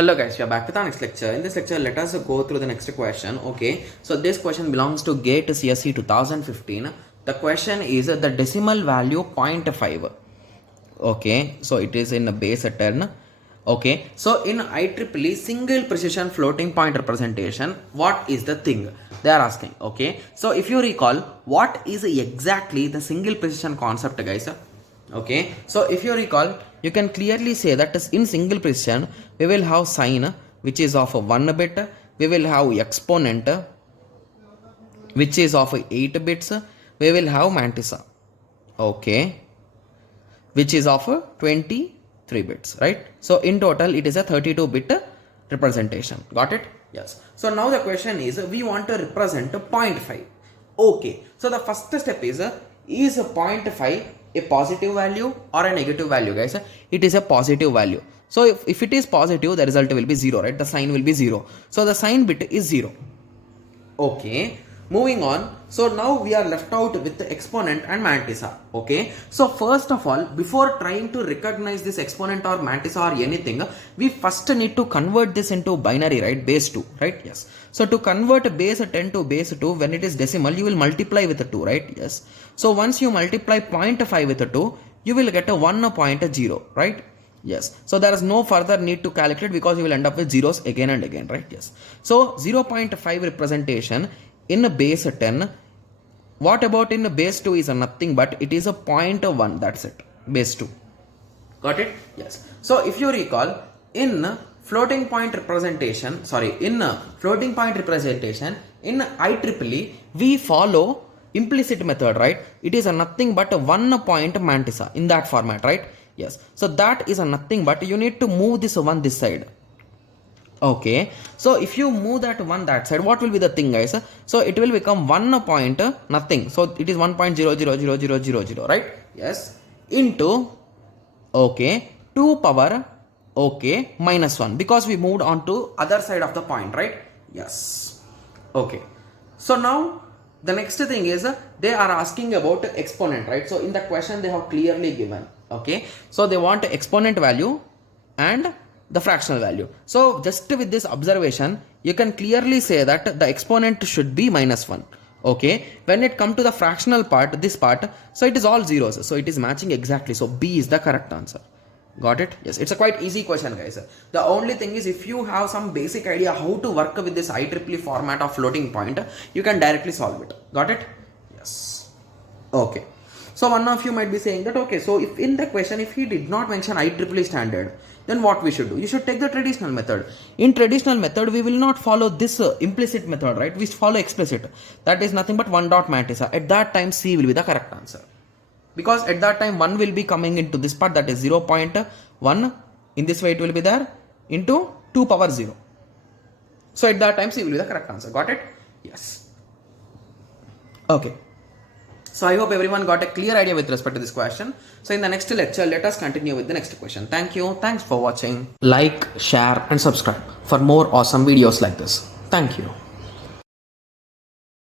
Hello guys, we are back with our next lecture. In this lecture, let us go through the next question. Okay, so this question belongs to GATE CSE 2015. The question is the decimal value 0.5. Okay, so it is in a base 10. Okay, so in IEEE single precision floating point representation, what is the thing they are asking? Okay, so if you recall, what is exactly the single precision concept, guys? Okay, so if you recall, you can clearly say that in single precision we will have sign which is of 1 bit, we will have exponent which is of 8 bits, we will have mantissa, okay, which is of 23 bits, right? So in total it is a 32 bit representation. Got it? Yes. So now the question is, we want to represent 0.5. Okay, so the first step is 0.5 a positive value or a negative value, guys? It is a positive value. So if it is positive, the result will be 0, right? The sign will be 0. So the sign bit is 0. Okay, moving on. So now we are left out with the exponent and mantissa. Okay, so first of all, before trying to recognize this exponent or mantissa or anything, we first need to convert this into binary, right? Base 2, right? Yes. So to convert base 10 to base 2, when it is decimal, you will multiply with the 2, right? Yes. So once you multiply 0.5 with the 2, you will get a 1.0, right? Yes. So there is no further need to calculate because you will end up with zeros again and again, right? Yes. So 0.5 representation in a base 10. What about in a base 2 is a nothing but it is a 0.1. That's it. Base 2. Got it? Yes. So if you recall, in floating point representation in IEEE, we follow implicit method, right? It is a nothing but a 1 point mantissa in that format, right? Yes. So that is a nothing but you need to move this one this side. Okay. So if you move that one that side, what will be the thing, guys? So it will become 1 point nothing. So it is 1.0000000, right? Yes. Into, okay, 2 power, okay, minus 1 because we moved on to other side of the point, right? Yes. Okay. So now the next thing is they are asking about exponent, right? So in the question they have clearly given, okay, so they want exponent value and the fractional value. So just with this observation, you can clearly say that the exponent should be minus 1. Okay, when it comes to the fractional part, this part, so it is all zeros, so it is matching exactly. So B is the correct answer. Got it? Yes, it's a quite easy question, guys. The only thing is, if you have some basic idea how to work with this IEEE format of floating point, you can directly solve it. Got it? Yes. Okay. So one of you might be saying that, okay, so if in the question, if he did not mention IEEE standard, then what we should do? You should take the traditional method. In traditional method, we will not follow this implicit method, right? We follow explicit. That is nothing but 1 dot mantissa. At that time, C will be the correct answer. Because at that time 1 will be coming into this part, that is 0.1. In this way it will be there into 2 power 0. So at that time C will be the correct answer. Got it? Yes. Okay. So I hope everyone got a clear idea with respect to this question. So in the next lecture, let us continue with the next question. Thank you. Thanks for watching. Like, share and subscribe for more awesome videos like this. Thank you.